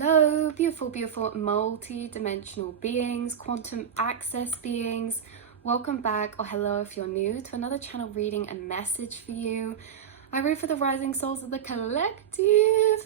Hello, beautiful, beautiful multi-dimensional beings, quantum access beings. Welcome back, or hello if you're new, to another channel reading and message for you. I read for the rising souls of the collective,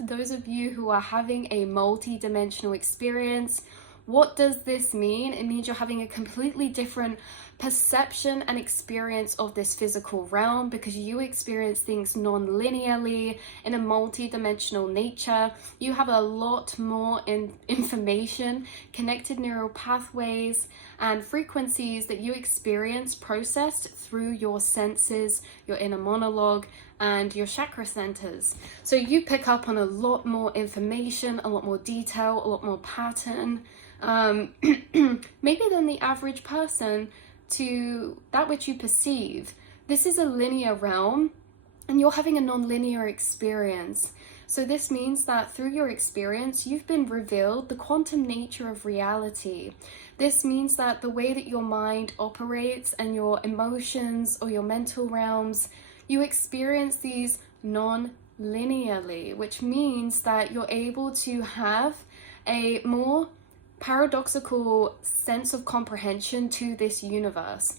those of you who are having a multi-dimensional experience. What does this mean? It means you're having a completely different perception and experience of this physical realm because you experience things non-linearly in a multi-dimensional nature. You have a lot more information, connected neural pathways and frequencies that you experience processed through your senses, your inner monologue, and your chakra centers. So you pick up on a lot more information, a lot more detail, a lot more pattern, maybe than the average person to that which you perceive. This is a linear realm and you're having a non-linear experience. So this means that through your experience, you've been revealed the quantum nature of reality. This means that the way that your mind operates and your emotions or your mental realms, you experience these non-linearly, which means that you're able to have a more paradoxical sense of comprehension to this universe.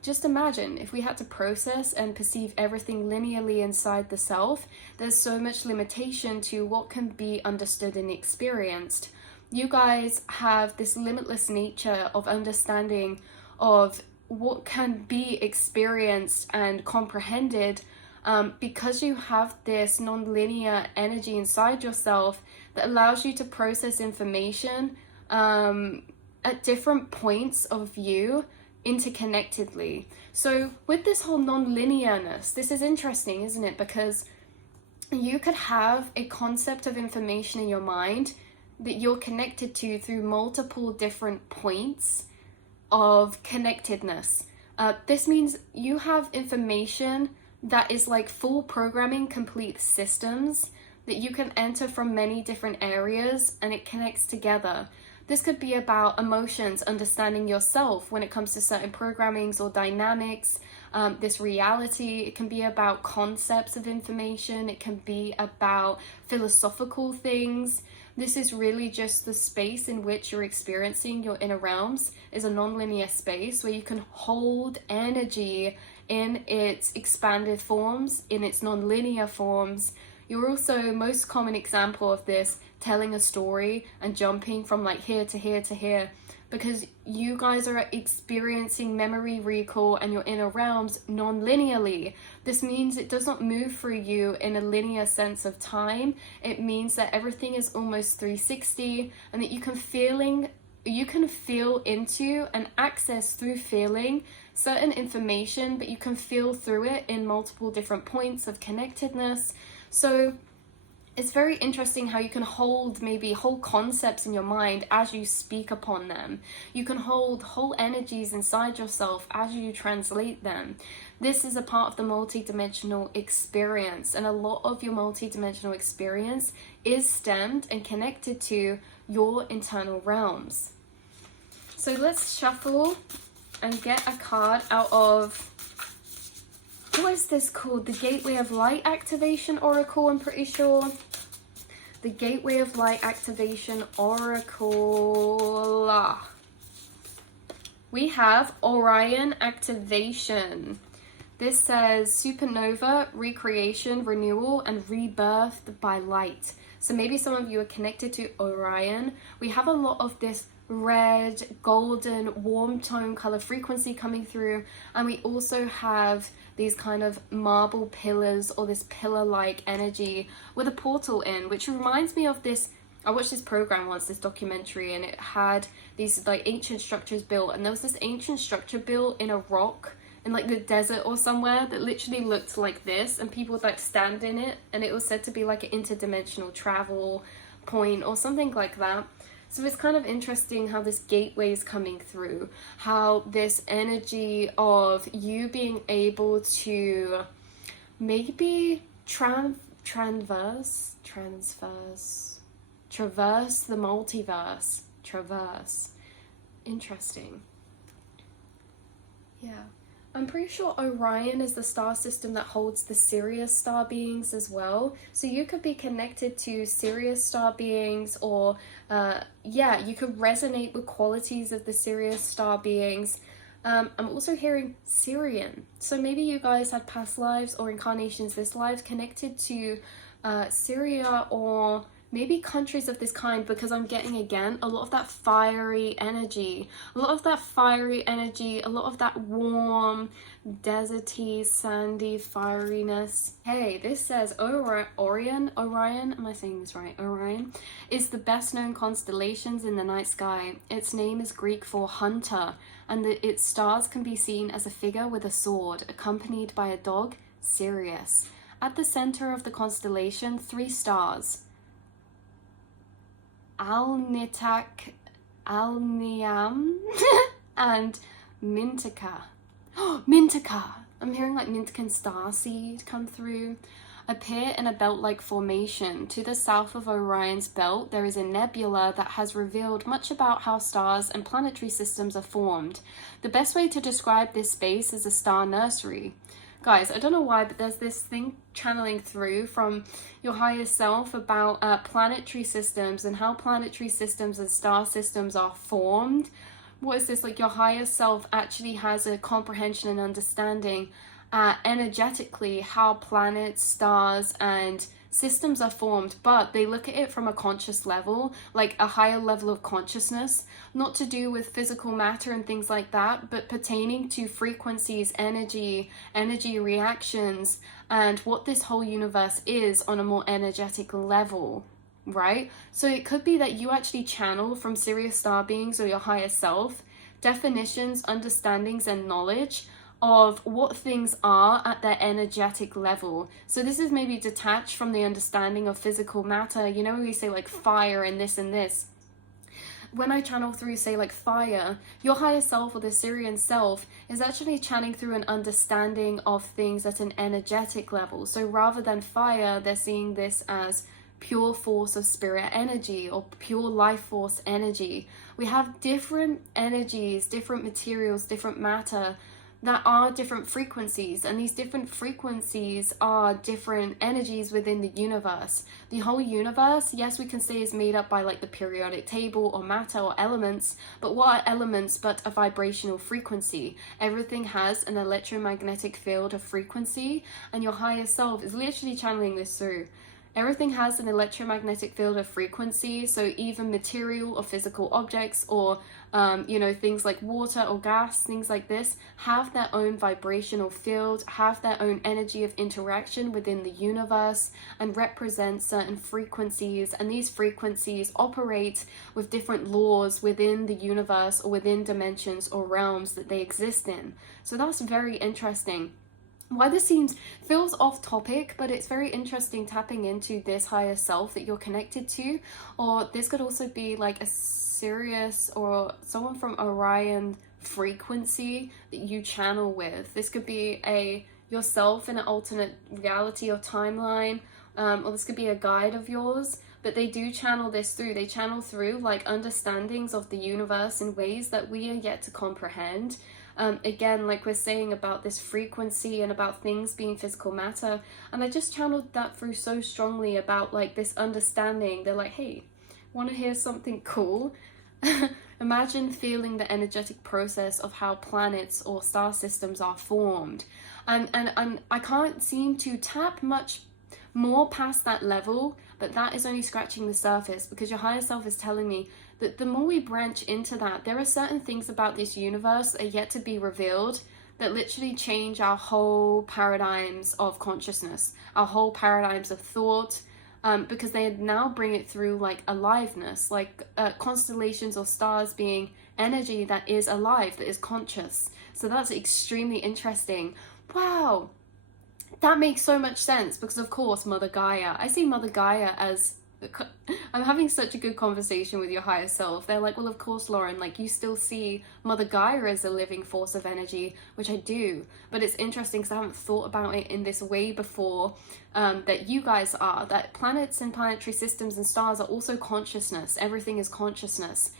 Just imagine if we had to process and perceive everything linearly inside the self, there's so much limitation to what can be understood and experienced. You guys have this limitless nature of understanding of what can be experienced and comprehended because you have this non-linear energy inside yourself that allows you to process information at different points of view interconnectedly. So with this whole non-linearness, this is interesting, isn't it? Because you could have a concept of information in your mind that you're connected to through multiple different points of connectedness. This means you have information that is like full programming complete systems that you can enter from many different areas and it connects together. This could be about emotions, understanding yourself when it comes to certain programmings or dynamics, this reality. It can be about concepts of information. It can be about philosophical things. This is really just the space in which you're experiencing your inner realms is a non-linear space where you can hold energy in its expanded forms, in its non-linear forms. You're also, most common example of this, telling a story and jumping from like here to here to here, because you guys are experiencing memory recall and your inner realms non-linearly. This means it does not move through you in a linear sense of time. It means that everything is almost 360 and that you can feel into and access through feeling certain information, but you can feel through it in multiple different points of connectedness. So it's very interesting how you can hold maybe whole concepts in your mind as you speak upon them. You can hold whole energies inside yourself as you translate them. This is a part of the multidimensional experience, and a lot of your multidimensional experience is stemmed and connected to your internal realms. So let's shuffle and get a card out of, what is this called? The Gateway of Light Activation Oracle, I'm pretty sure. The Gateway of Light Activation Oracle. We have Orion Activation. This says supernova, recreation, renewal, and rebirth by light. So maybe some of you are connected to Orion. We have a lot of this red, golden, warm tone color frequency coming through, and we also have these kind of marble pillars or this pillar-like energy with a portal in, which reminds me of this. I watched this program once, this documentary, and it had these like ancient structures built, and there was this ancient structure built in a rock in like the desert or somewhere that literally looked like this, and people would like stand in it, and it was said to be like an interdimensional travel point or something like that. So it's kind of interesting how this gateway is coming through, how this energy of you being able to maybe traverse the multiverse. Interesting. Yeah. I'm pretty sure Orion is the star system that holds the Sirius star beings as well. So you could be connected to Sirius star beings, or yeah, you could resonate with qualities of the Sirius star beings. I'm also hearing Sirian. So maybe you guys had past lives or incarnations this life connected to Syria, or maybe countries of this kind, because I'm getting again a lot of that fiery energy, a lot of that fiery energy, a lot of that warm, deserty, sandy fieriness. Hey, this says Orion, am I saying this right? Orion is the best known constellations in the night sky. Its name is Greek for hunter, and its stars can be seen as a figure with a sword, accompanied by a dog, Sirius. At the center of the constellation, 3 stars, Alnitak, Alniam, and Mintica. Oh, Mintica! I'm hearing like Mintican starseed come through. Appear in a belt-like formation. To the south of Orion's belt, there is a nebula that has revealed much about how stars and planetary systems are formed. The best way to describe this space is a star nursery. Guys, I don't know why, but there's this thing channeling through from your higher self about planetary systems and how planetary systems and star systems are formed. What is this? Like, your higher self actually has a comprehension and understanding energetically how planets, stars, and systems are formed, but they look at it from a conscious level, like a higher level of consciousness, not to do with physical matter and things like that, but pertaining to frequencies, energy reactions, and what this whole universe is on a more energetic level, right? So it could be that you actually channel from Sirius star beings or your higher self definitions, understandings, and knowledge of what things are at their energetic level. So this is maybe detached from the understanding of physical matter. You know, when we say like fire and this and this, when I channel through, say, like fire, your higher self or the Sirian self is actually channeling through an understanding of things at an energetic level. So rather than fire, they're seeing this as pure force of spirit energy or pure life force energy. We have different energies, different materials, different matter that are different frequencies, and these different frequencies are different energies within the universe. The whole universe, yes, we can say is made up by like the periodic table or matter or elements, but what are elements but a vibrational frequency? Everything has an electromagnetic field of frequency, and your higher self is literally channeling this through. Everything has an electromagnetic field of frequency, so even material or physical objects or, you know, things like water or gas, things like this, have their own vibrational field, have their own energy of interaction within the universe, and represent certain frequencies. And these frequencies operate with different laws within the universe or within dimensions or realms that they exist in. So that's very interesting. Why this feels off topic, but it's very interesting tapping into this higher self that you're connected to. Or this could also be like a Sirius or someone from Orion frequency that you channel with. This could be yourself in an alternate reality or timeline, or this could be a guide of yours. But they do channel this through. They channel through like understandings of the universe in ways that we are yet to comprehend. Again, like we're saying about this frequency and about things being physical matter, and I just channeled that through so strongly about like this understanding. They're like, hey, want to hear something cool? Imagine feeling the energetic process of how planets or star systems are formed, and I can't seem to tap much more past that level, but that is only scratching the surface, because your higher self is telling me that the more we branch into that, there are certain things about this universe that are yet to be revealed that literally change our whole paradigms of consciousness, our whole paradigms of thought, because they now bring it through like aliveness, like constellations or stars being energy that is alive, that is conscious. So that's extremely interesting. Wow, that makes so much sense, because of course Mother Gaia, I see Mother Gaia as, I'm having such a good conversation with your higher self. They're like, well, of course, Lauren, like you still see Mother Gaia as a living force of energy, which I do. But it's interesting because I haven't thought about it in this way before, that you guys are, that planets and planetary systems and stars are also consciousness. Everything is consciousness.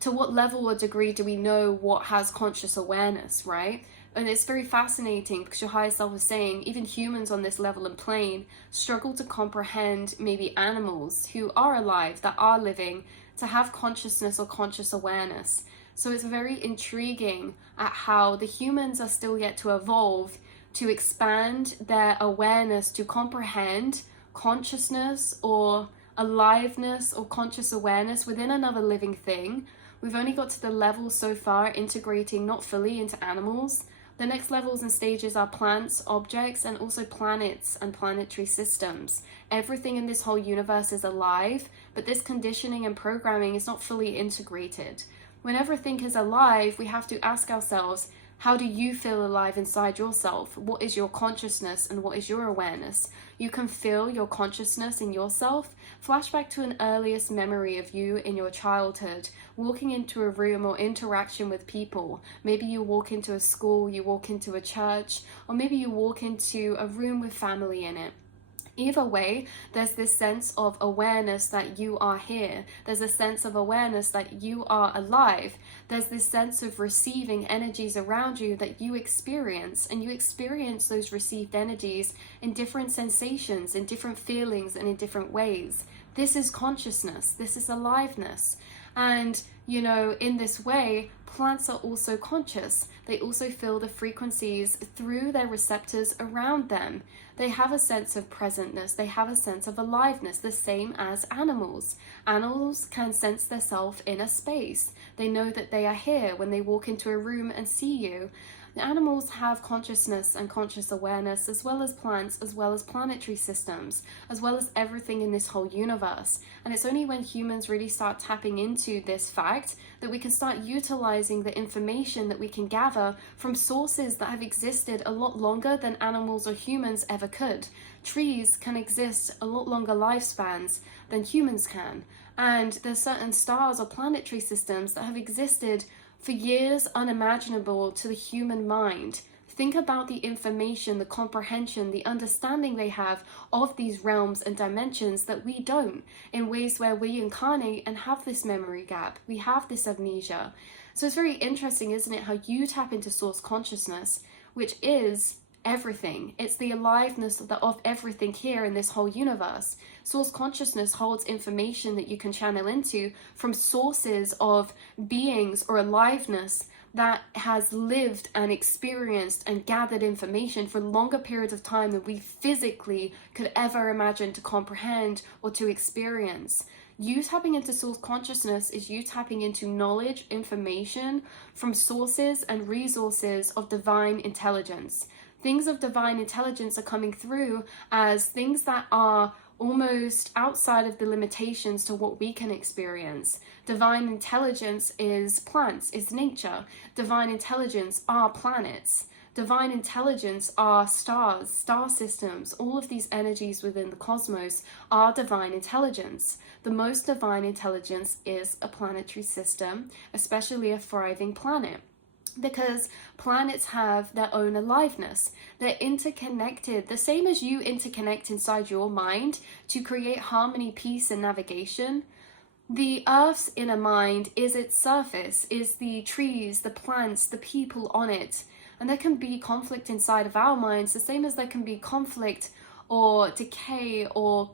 to what level or degree do we know what has conscious awareness, right? And it's very fascinating because your higher self is saying even humans on this level and plane struggle to comprehend maybe animals who are alive, that are living, to have consciousness or conscious awareness. So it's very intriguing at how the humans are still yet to evolve to expand their awareness to comprehend consciousness or aliveness or conscious awareness within another living thing. We've only got to the level so far integrating not fully into animals. The next levels and stages are plants, objects, and also planets and planetary systems. Everything in this whole universe is alive, but this conditioning and programming is not fully integrated. When everything is alive, we have to ask ourselves, how do you feel alive inside yourself? What is your consciousness and what is your awareness? You can feel your consciousness in yourself. Flashback to an earliest memory of you in your childhood, walking into a room or interaction with people. Maybe you walk into a school, you walk into a church, or maybe you walk into a room with family in it. Either way, there's this sense of awareness that you are here. There's a sense of awareness that you are alive. There's this sense of receiving energies around you that you experience, and you experience those received energies in different sensations, in different feelings, and in different ways. This is consciousness. This is aliveness. And, you know, in this way, plants are also conscious. They also feel the frequencies through their receptors around them. They have a sense of presentness. They have a sense of aliveness, the same as animals. Animals can sense themselves in a space. They know that they are here when they walk into a room and see you. The animals have consciousness and conscious awareness, as well as plants, as well as planetary systems, as well as everything in this whole universe. And it's only when humans really start tapping into this fact that we can start utilizing the information that we can gather from sources that have existed a lot longer than animals or humans ever could. Trees can exist a lot longer lifespans than humans can. And there's certain stars or planetary systems that have existed for years unimaginable to the human mind. Think about the information, the comprehension, the understanding they have of these realms and dimensions that we don't, in ways where we incarnate and have this memory gap. We have this amnesia. So it's very interesting, isn't it, how you tap into source consciousness, which is everything. It's the aliveness of everything here in this whole universe. Source consciousness holds information that you can channel into from sources of beings or aliveness that has lived and experienced and gathered information for longer periods of time than we physically could ever imagine to comprehend or to experience. You tapping into source consciousness is you tapping into knowledge, information from sources and resources of divine intelligence. Things of divine intelligence are coming through as things that are almost outside of the limitations to what we can experience. Divine intelligence is plants, is nature. Divine intelligence are planets. Divine intelligence are stars, star systems. All of these energies within the cosmos are divine intelligence. The most divine intelligence is a planetary system, especially a thriving planet. Because planets have their own aliveness. They're interconnected, the same as you interconnect inside your mind to create harmony, peace, and navigation. The Earth's inner mind is its surface, is the trees, the plants, the people on it. And there can be conflict inside of our minds, the same as there can be conflict or decay or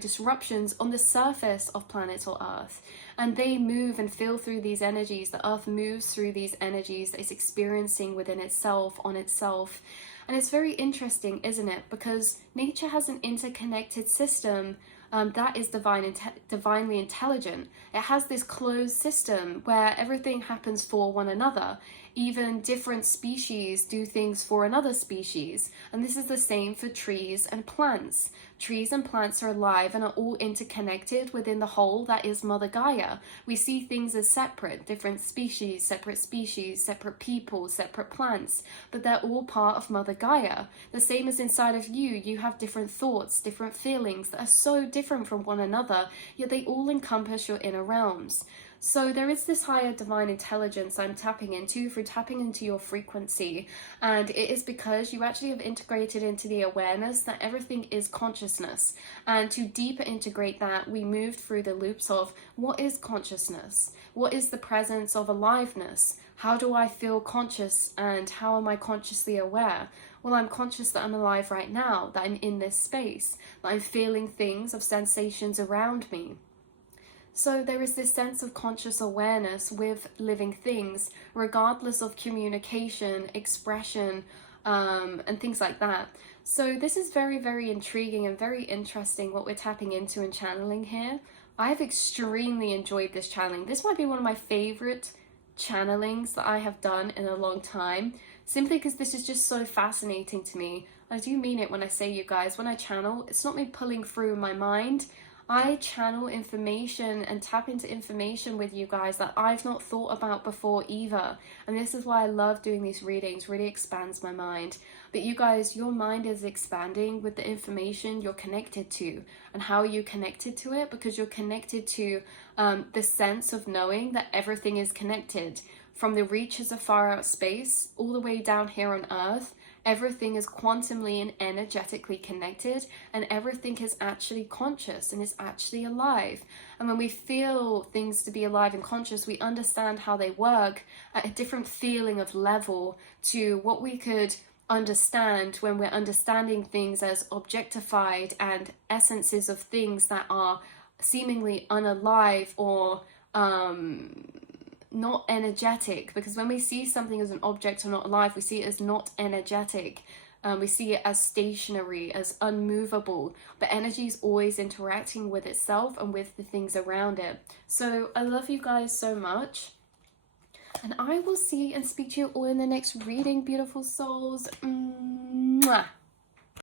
disruptions on the surface of planet or Earth. And they move and feel through these energies. The Earth moves through these energies that it's experiencing within itself, on itself. And it's very interesting, isn't it? Because nature has an interconnected system that is divinely intelligent. It has this closed system where everything happens for one another. Even different species do things for another species. And this is the same for trees and plants. Trees and plants are alive and are all interconnected within the whole that is Mother Gaia. We see things as separate, different species, separate people, separate plants, but they're all part of Mother Gaia. The same as inside of you, you have different thoughts, different feelings that are so different from one another, yet they all encompass your inner realms. So there is this higher divine intelligence I'm tapping into through tapping into your frequency. And it is because you actually have integrated into the awareness that everything is conscious consciousness. And to deeper integrate that, we moved through the loops of what is consciousness? What is the presence of aliveness? How do I feel conscious, and how am I consciously aware? Well, I'm conscious that I'm alive right now, that I'm in this space, that I'm feeling things of sensations around me. So there is this sense of conscious awareness with living things, regardless of communication, expression, and things like that. So this is very, very intriguing and very interesting what we're tapping into and channeling here. I've extremely enjoyed this channeling. This might be one of my favorite channelings that I have done in a long time, simply because this is just so fascinating to me. I do mean it when I say, you guys, when I channel, it's not me pulling through my mind. I channel information and tap into information with you guys that I've not thought about before either. And this is why I love doing these readings, really expands my mind. But you guys, your mind is expanding with the information you're connected to. And how are you connected to it? Because you're connected to the sense of knowing that everything is connected. From the reaches of far out space, all the way down here on Earth, everything is quantumly and energetically connected, and everything is actually conscious and is actually alive. And when we feel things to be alive and conscious, we understand how they work at a different feeling of level to what we could understand when we're understanding things as objectified and essences of things that are seemingly unalive or not energetic. Because when we see something as an object or not alive, we see it as not energetic. We see it as stationary, as unmovable, but energy is always interacting with itself and with the things around it. So I love you guys so much, and I will see and speak to you all in the next reading, beautiful souls. Mwah.